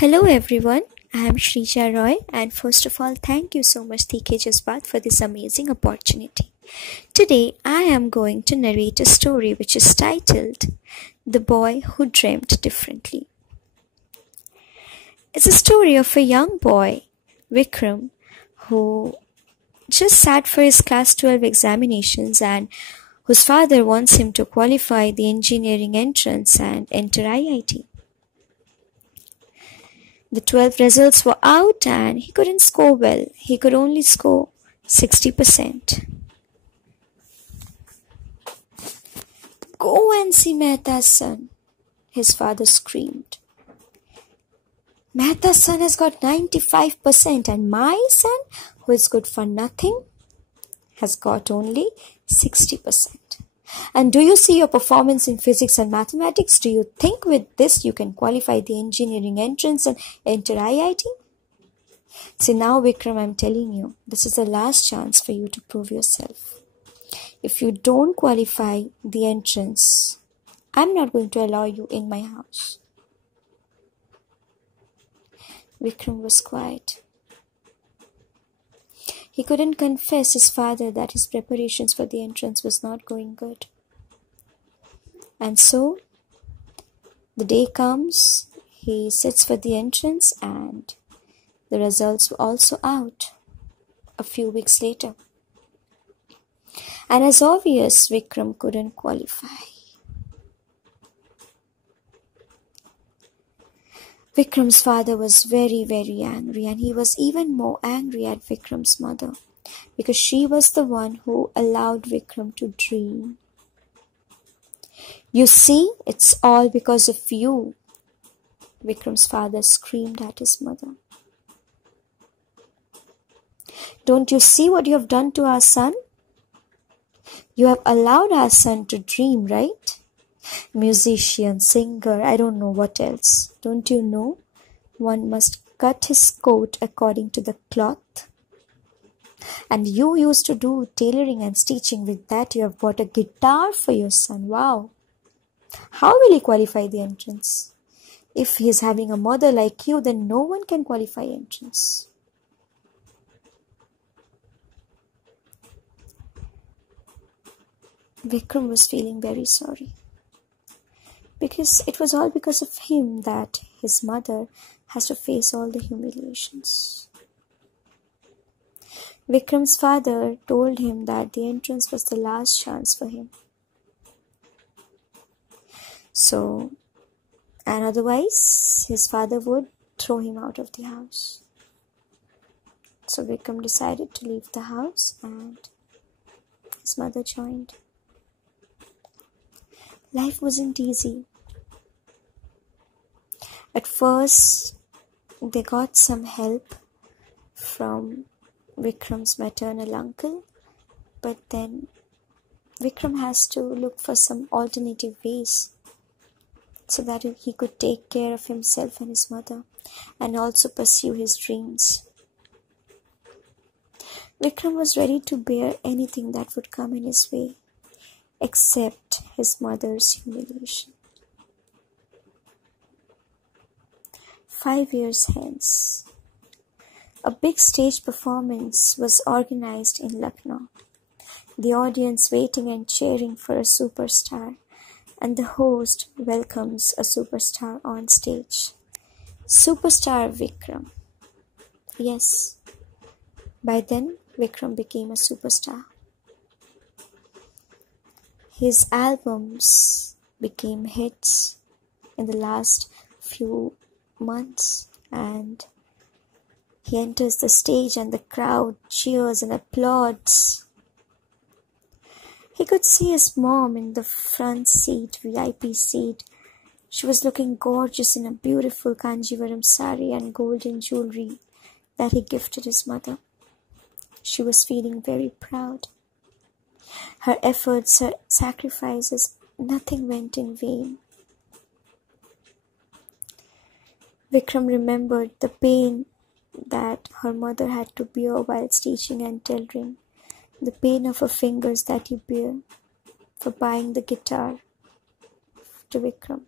Hello everyone, I am Shrija Roy, and first of all, thank you so much TK Jaspat for this amazing opportunity. Today, I am going to narrate a story which is titled The Boy Who Dreamt Differently. It's a story of a young boy, Vikram, who just sat for his class 12 examinations and whose father wants him to qualify the engineering entrance and enter IIT. The 12 results were out and he couldn't score well. He could only score 60%. "Go and see Mehta's son," his father screamed. "Mehta's son has got 95% and my son, who is good for nothing, has got only 60%. And do you see your performance in physics and mathematics? Do you think with this you can qualify the engineering entrance and enter IIT? See now, Vikram, I'm telling you, this is the last chance for you to prove yourself. If you don't qualify the entrance, I'm not going to allow you in my house." Vikram was quiet. He couldn't confess his father that his preparations for the entrance was not going good. And so, the day comes, he sits for the entrance and the results were also out a few weeks later. And as obvious, Vikram couldn't qualify. Vikram's father was very, very angry, and he was even more angry at Vikram's mother because she was the one who allowed Vikram to dream. "You see, it's all because of you," Vikram's father screamed at his mother. "Don't you see what you have done to our son? You have allowed our son to dream, right? Musician, singer, I don't know what else. Don't you know? One must cut his coat according to the cloth. And you used to do tailoring and stitching. With that, you have bought a guitar for your son. Wow! How will he qualify the entrance? If he is having a mother like you, then no one can qualify entrance." Vikram was feeling very sorry, because it was all because of him that his mother has to face all the humiliations. Vikram's father told him that the entrance was the last chance for him. And otherwise, his father would throw him out of the house. So Vikram decided to leave the house and his mother joined. Life wasn't easy. At first, they got some help from Vikram's maternal uncle, but then Vikram has to look for some alternative ways so that he could take care of himself and his mother and also pursue his dreams. Vikram was ready to bear anything that would come in his way, except his mother's humiliation. 5 years hence, a big stage performance was organized in Lucknow. The audience waiting and cheering for a superstar, and the host welcomes a superstar on stage. Superstar Vikram. Yes, by then Vikram became a superstar. His albums became hits in the last few months, and he enters the stage and the crowd cheers and applauds. He could see his mom in the front seat, VIP seat. She was looking gorgeous in a beautiful Kanjivaram sari and golden jewelry that he gifted his mother. She was feeling very proud. Her efforts, her sacrifices, nothing went in vain. Vikram remembered the pain that her mother had to bear while stitching and tailoring, the pain of her fingers that he bear for buying the guitar to Vikram.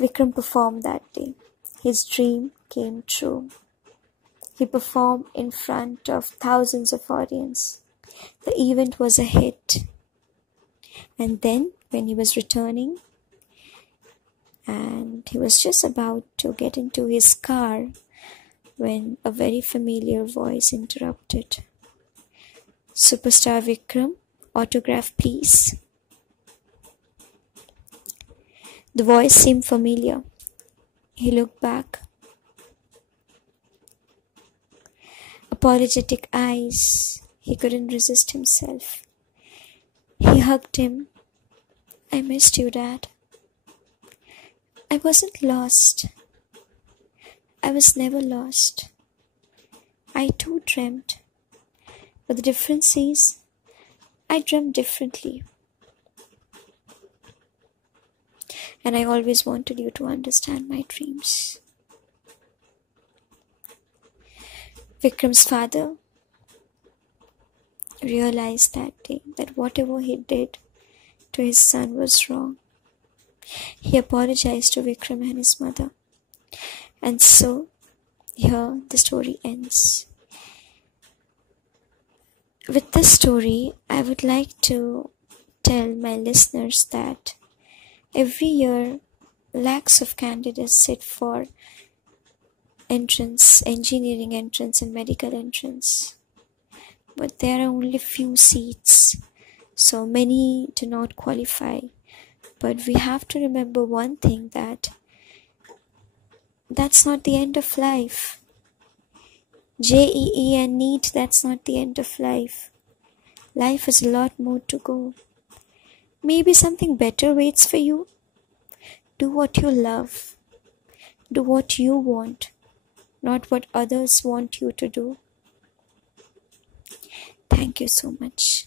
Vikram performed that day. His dream came true. He performed in front of thousands of audience. The event was a hit. And then, when he was returning, and he was just about to get into his car, when a very familiar voice interrupted. "Superstar Vikram, autograph please." The voice seemed familiar. He looked back. Apologetic eyes. He couldn't resist himself. He hugged him. "I missed you, Dad. I wasn't lost. I was never lost. I too dreamt. But the difference is, I dreamt differently. And I always wanted you to understand my dreams." Vikram's father realized that day that whatever he did to his son was wrong. He apologized to Vikram and his mother. And so, here the story ends. With this story, I would like to tell my listeners that every year, lakhs of candidates sit for entrance, engineering entrance and medical entrance. But there are only few seats, so many do not qualify. But we have to remember one thing, that that's not the end of life. JEE and NEET, that's not the end of life. Life has a lot more to go. Maybe something better waits for you. Do what you love. Do what you want, not what others want you to do. Thank you so much.